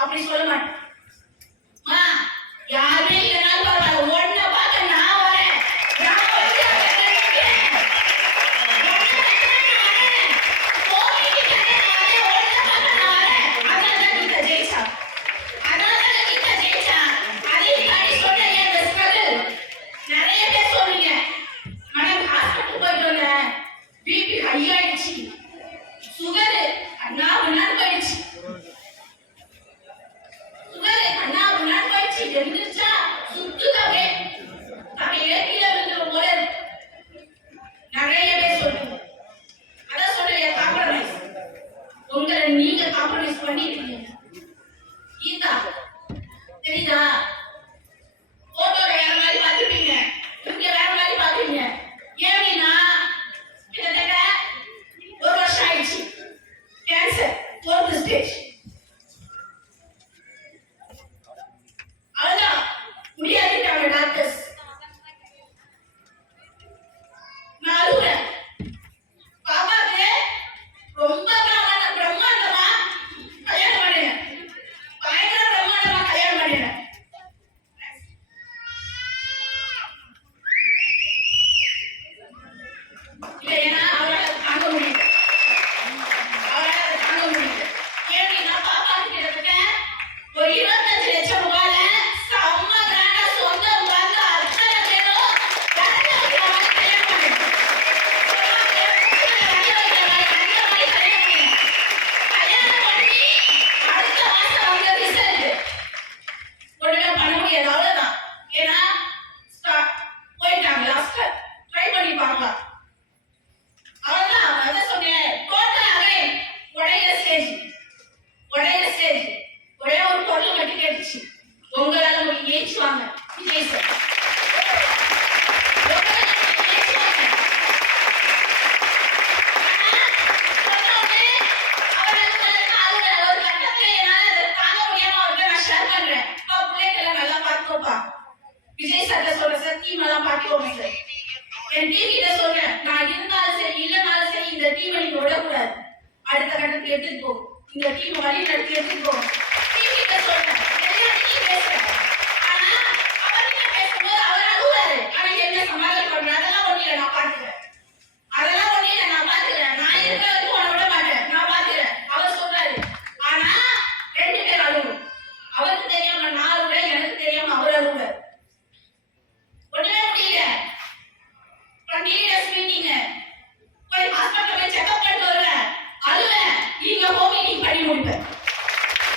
அப்படி சொல்ல மாட்டேன். யாருமே இல்லைனாலும் பரவாயில்ல, ஒன்ன பார்க்க நான் வரேன். நிறைய பேர் சொல்றீங்க மேடம் ஹாஸ்பிட்டல் போயிட்டு வந்தேன், பிபி ஹை ஆயிடுச்சு, சுகர் அண்ணா முன்னாடி போயிடுச்சு, எழுந்திருச்சா சுத்துதவே தலையிலே கீழே விழுந்துரும் போல நிறைய பேர் சொல்லுங்க. அதான் சொல்றேன், காம்ப்ரமைஸ் உங்களை நீங்க காம்ப்ரமைஸ் பண்ணிருக்கீங்க. கீதா தெரியுதா? போட்டோல வேற மாதிரி பார்த்துருப்பீங்க, இங்க வேற மாதிரி பார்த்துருப்பீங்க. ஏன்னா கிட்டத்தட்ட 1 வருஷம் ஆயிடுச்சு, கேன்சர் 4th ஸ்டேஜ். முடியாதுட்டாங்க டாக்டர்ஸ். நான் அழுகுறேன். பாப்பாக்கு ரொம்ப பிரம்மாண்டமா கல்யாணம் பண்ணினேன், பயங்கர பிரம்மாண்டமா கல்யாணம் பண்ணினேன். இல்லைன்னா அவளால தாங்க முடியல, ஏன்னா பாப்பாக்கு கிட்டத்தட்ட ஒரு 25 லட்சம் ரூபாய் உங்களால முடியும், ஏச்சுவாங்க விஜய் சார். விஜய் சார்ல சொல்ற சத்தியம் எல்லாம் பாத்துக்கோங்க சார். என் டிவியில சொல்றேன், நான் இருந்தாலும் சரி இல்லைனாலும் சரி இந்த டீமை நீங்க விடக்கூடாது, அடுத்த கட்டத்துக்கு எடுத்துட்டு போகும், இந்த டீம் வழி நடத்தி எடுத்துட்டு போகும். டிவியில சொல்றேன், எல்லாத்தையும் பேசுறேன்.